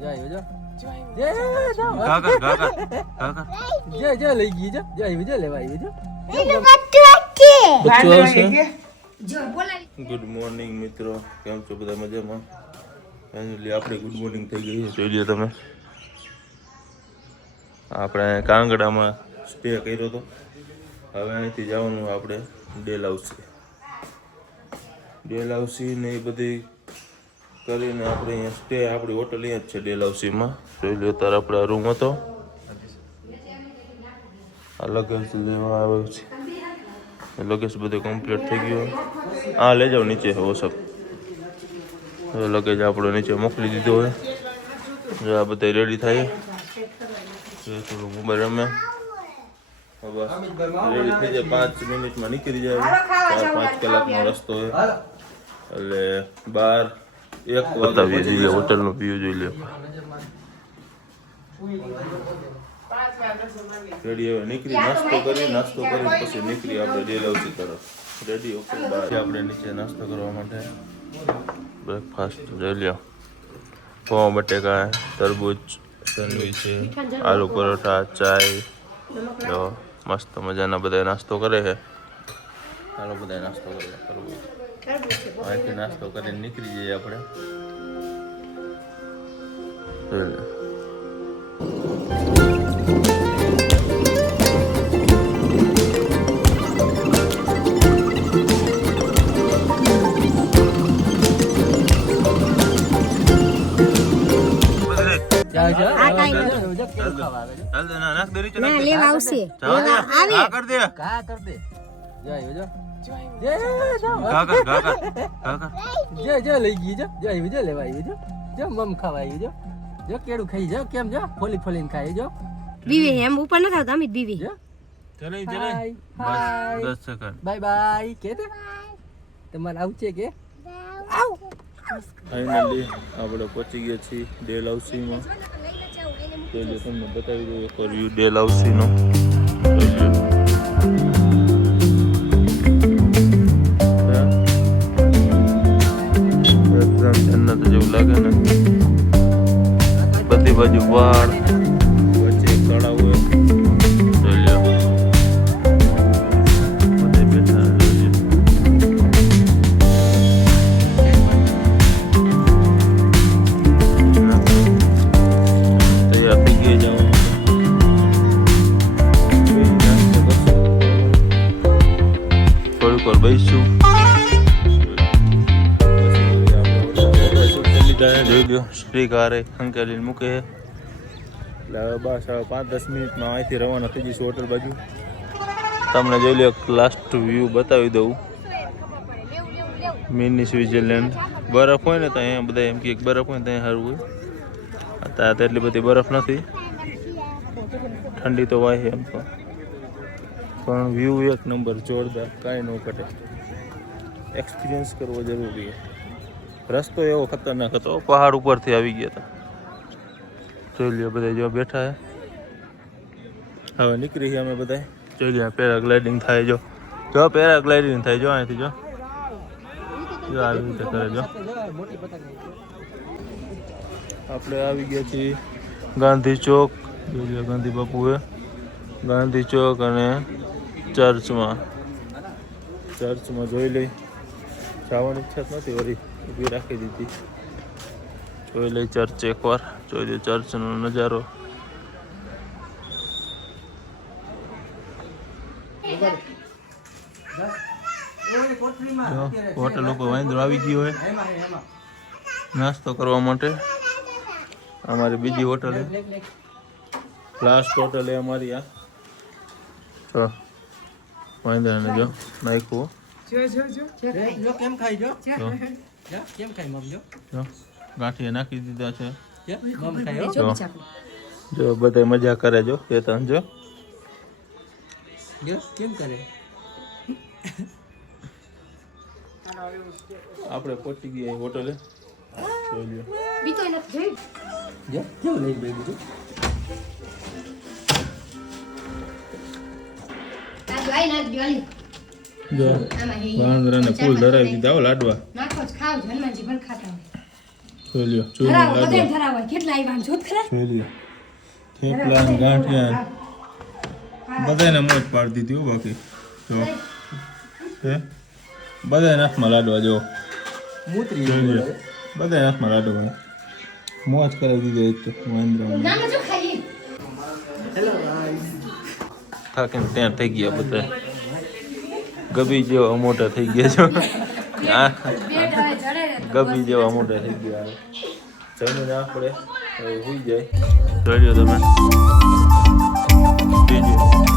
જાય જો કાકા લઈ ગઈ જો જાય લેવા આવી જો ગુડ મોર્નિંગ મિત્રો, કેમ છો બધા? મજામાં? ફાઇનલી આપણે ગુડ મોર્નિંગ થઈ ગઈ છે, જોઈ લો તમે. આપણે કાંગડામાં સ્ટે કર્યો હતો. હવે અહીંથી જવાનું આપણે ડેલહાઉસી ને એ બધી કરીને આપણે અહીંયા સ્ટે, આપણી હોટલ અહીંયા જ છે ડેલહાઉસીમાં. જોઈ લો તાર આપણે રૂમ હતો, આ લગેજ લેવા આવ્યો છે. લગેજ બધું કમ્પ્લીટ થઈ ગયું. હા લઈ જાઓ નીચે ઓસપ. લગેજ આપણો નીચે મોકલી દીધો હોય. જો આ બધા રેડી થાય, થોડું મોબાઈલ રમે. બસ રેડી થઈ જાય, 5 મિનિટમાં નીકળી જાય. 4-5 કલાકનો રસ્તો હોય એટલે 12-1 બતાવીએ જોઈએ. હોટલનો વ્યૂ જોઈ લે. રેડી હવે નીકળી નાસ્તો કરી પછી નીકળી આપણે ડેલહાઉસી તરફ. Ready okay bye. આપણે નીચે નાસ્તો કરવા માટે બ્રેકફાસ્ટ જોઈ લ્યો. પૌવા બટેકા, તરબૂચ, સેન્ડવીચ, આલુ પરોઠા, ચાય. જો મસ્ત મજાના બધા નાસ્તો કરે છે. ચાલો બધા નાસ્તો કરીએ. તરબૂચ અહીંથી નાસ્તો કરીને નીકળી જઈએ આપણે. જોઈ લો. લઈ ગઈ જો જાય લેવા આવી જો મમ ખાવા આવી જો કેળું ખાઈ જો કેમ જો ફોલીને ખાઈ જો. બીવી એમ ઉપર ન થાવ તમે બીવી. ચલે બસ 10 સેકન્ડ. બાય બાય કે દે તમારે આવું છે કે આવ. ફાઇનલી આપણે પહોંચી ગયા છીએ ડેલહાઉસીમાં. જોઈ તમને બતાવી દઉં એક વ્યૂ ડેલહાઉસીનો. એકદમ જન્નત જેવું લાગે ને. બધી બાજુ પહાડ, વચ્ચે એક તળાવ હોય. જોઈ લો બધે બેઠા. તૈયાર થઈ ગઈ જવાનું. થોડીક વાર બેસીશું. જોઈ લો સ્ટ્રીક હારે અંકેલીને મૂકે. એટલે હવે બસ હવે 5-10 મિનિટમાં અહીંથી રવાના થઈ જઈશું હોટલ બાજુ. તમને જોઈ લો લાસ્ટ વ્યૂ બતાવી દઉં. Mini Switzerland. બરફ હોય ને તો અહીંયા બધા એમ કે બરફ હોય ને ત્યાં સારું હોય. અત્યારે એટલી બધી બરફ નથી, ઠંડી તો વાય એમ તો, પણ વ્યૂ એક નંબર જોરદાર, કાંઈ ન ઘટે. એક્સપિરિયન્સ કરવો જરૂરી છે. રસ્તો એવો ખતરનાક હતો, પહાડ ઉપરથી આવી ગયા હતા. જોઈ લ્યો બધા જો બેઠા છે. હવે નીકળી ગયા અમે બધા. જોઈ લ્યો પેરાગ્લાઇડિંગ થાય. જો પેરાગ્લાઇડિંગ થાય. જો અહીંથી જો આવી રીતે કરે. જો આપણે આવી ગયા છીએ ગાંધી ચોક. જોઈ લ્યો ગાંધી બાપુએ ગાંધી ચોક અને ચર્ચમાં જોઈ લઈ. જવાની ઈચ્છા જ નથી, વળી ઊભી રાખી દીધી. જોઈ લઈ ચર્ચ એકવાર. જોઈ લો ચર્ચનો નજારો. હોટલ ઉપર વાંદરો આવી ગયો હોય નાસ્તો કરવા માટે. અમારી બીજી હોટલ છે, લાસ્ટ હોટલ છે અમારી આ. જો વાંદરાને જો નાખ્યું. કેમ ખાઈ જો કેમ ખાઈ મમ જો ગાંઠિયા નાખી દીધા છે. મમ ખાઈ જો બધા મજા કરે. જો બે ત્રણ જો કેમ કરે. આપણે પહોંચી ગયા હોટલે. કેવું લઈ બીજું વાંદરાને ફૂલ ધરાવી દીધા. લાડવા જોઈ લ્યો ચૂરમું ધરાવો લાડવા બધાય ધરાવો કેટલા આવ્યા આમ જોત ખરા જોઈ લ્યો થેપલા ને ગાંઠિયા બધાને મોજ પાડી દીધી હો બાકી જો હે બધાય નાખમાં લાડવા જો મૂતરી જોઈ લ્યો બધાય નાખમાં લાડવા મોજ કરી દીધી એક તો મહેન્દ્ર નાનો જો ખાઈ થાકીને ત્યાં થઈ ગયા બધા ગબી જેવા મોટા થઈ ગયા છો આ બેડ હવે જડે રે ગબી જેવા મોટા થઈ ગયા જમીને આપણે હવે સુઈ જાય જોઈ લો તમે બીજું